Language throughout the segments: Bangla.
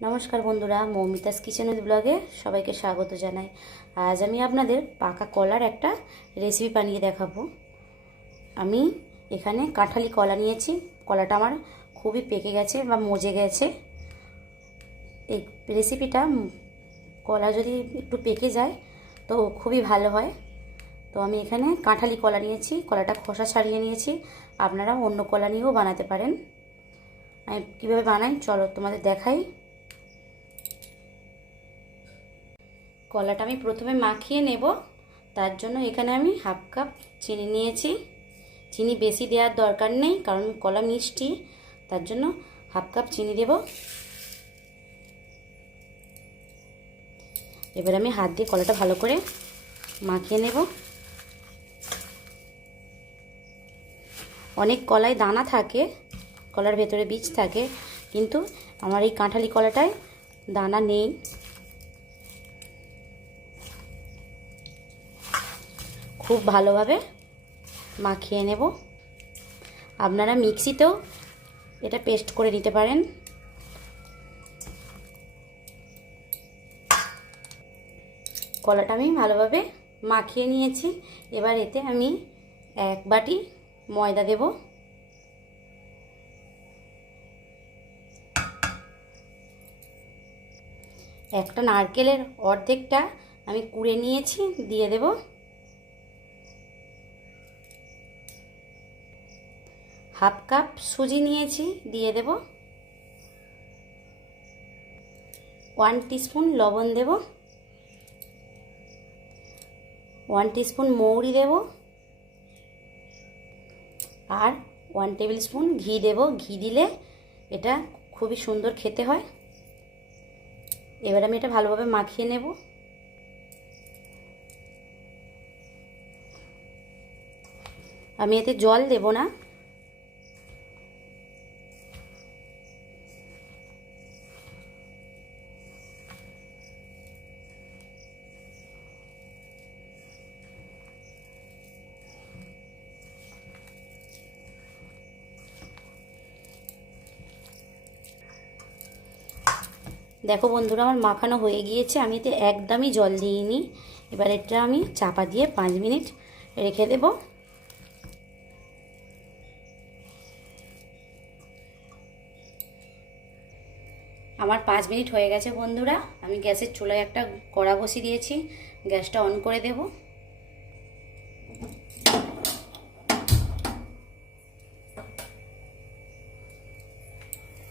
নমস্কার বন্ধুরা, মৌমিতাস কিচেন ব্লগে সবাইকে স্বাগত জানাই। আজ আমি আপনাদের পাকা কলার একটা রেসিপি বানিয়ে দেখাবো। আমি এখানে কাঁঠালি কলা নিয়েছি। কলাটা আমার খুবই পেকে গেছে বা মজে গেছে। এই রেসিপিটা কলা যদি একটু পেকে যায় তো খুবই ভালো হয়। তো আমি এখানে কাঁঠালি কলা নিয়েছি, কলাটা খোসা ছাড়িয়ে নিয়েছি। আপনারা অন্য কলা নিয়েও বানাতে পারেন। আমি কীভাবে বানাই? চলো তোমাদের দেখাই। কলাটা আমি প্রথমে মাখিয়ে নেব। তার জন্য এখানে আমি হাফ কাপ চিনি নিয়েছি। চিনি বেশি দেওয়ার দরকার নেই, কারণ কলা মিষ্টি। তার জন্য হাফ কাপ চিনি দেব। এবার আমি হাত দিয়ে কলাটা ভালো করে মাখিয়ে নেব। অনেক কলায় দানা থাকে, কলার ভেতরে বীজ থাকে, কিন্তু আমার এই কাঁঠালি কলাটায় দানা নেই। খুব ভালোভাবে মাখিয়ে নেব। আপনারা মিক্সিতেও এটা পেস্ট করে নিতে পারেন। কলাটা আমি ভালোভাবে মাখিয়ে নিয়েছি। এবার এতে আমি এক বাটি ময়দা দেব। একটা নারকেলের অর্ধেকটা আমি কুড়ে নিয়েছি, দিয়ে দেব। হাফ কাপ সুজি নিয়েছি, দিয়ে দেব। ওয়ান টিস্পুন লবণ দেব। ওয়ান টিস্পুন মৌরি দেব। আর ওয়ান টেবিল স্পুন ঘি দেব। ঘি দিলে এটা খুবই সুন্দর খেতে হয়। এবার আমি এটা ভালোভাবে মাখিয়ে নেব। আমি এতে জল দেব না। দেখো বন্ধুরা, আমার মাখানো হয়ে গিয়েছে। আমি এতে একদমই জল দিইনি। এবার এটা আমি চাপা দিয়ে পাঁচ মিনিট রেখে দেব। আমার পাঁচ মিনিট হয়ে গেছে বন্ধুরা। আমি গ্যাসের চুলায় একটা কড়া বসিয়ে দিয়েছি। গ্যাসটা অন করে দেব।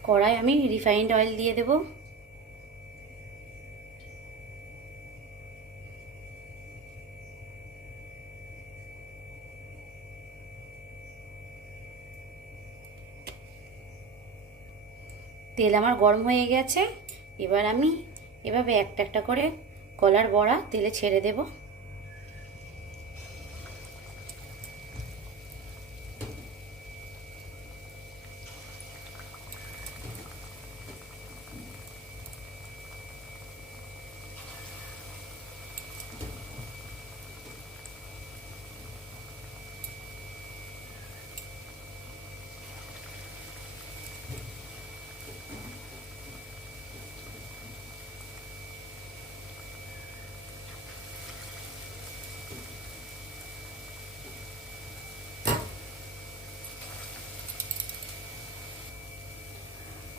কড়াই আমি রিফাইন্ড অয়েল দিয়ে দেবো। তেল আমার গরম হয়ে গেছে। এবার আমি এভাবে একটা একটা করে কলার বড়া তেলে ছেড়ে দেব।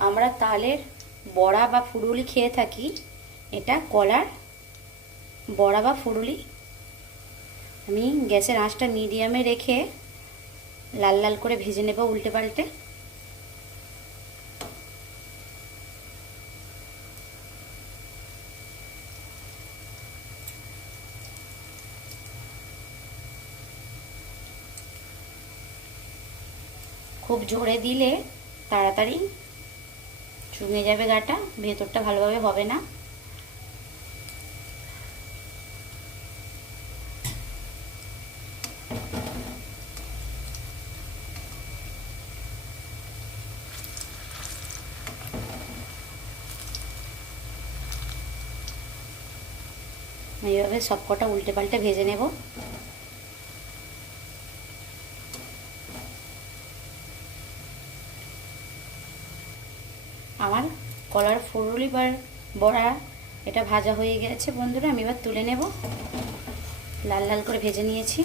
আমরা তালের বড়া বা ফুরুলি খেয়ে থাকি, এটা কলার বড়া বা ফুরুলি। আমি গ্যাসের আঁচটা মিডিয়ামে রেখে লাল লাল করে ভেজে নেব উল্টে পাল্টে। খুব জোরে দিলে তাড়াতাড়ি চুঙে যাবে গাটা ভেতরটা ভালোভাবে হবে না। এইভাবে সব কটা উল্টে পাল্টে ভেজে নেব। আমার কলার ফুরুলি বা বড়া, এটা ভাজা হয়ে গেছে। বন্ধুরা, আমি এবার তুলে নেব। লাল লাল করে ভেজে নিয়েছি।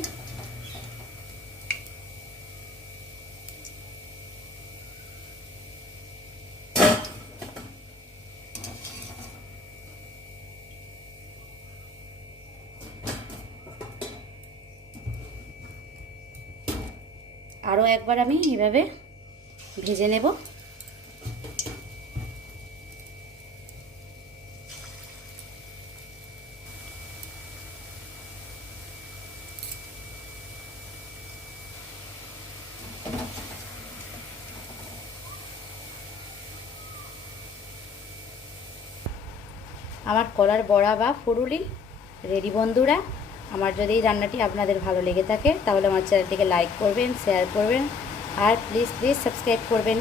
আরও একবার আমি এভাবে ভেজে নেব। আমার কলার বড়া বা ফুরুলি রেডি বন্ধুরা, আমার যদি এই রান্নাটি আপনাদের ভালো লেগে থাকে, তাহলে আমার চ্যানেলটিকে লাইক করবেন শেয়ার করবেন, আর প্লিজ প্লিজ সাবস্ক্রাইব করবেন।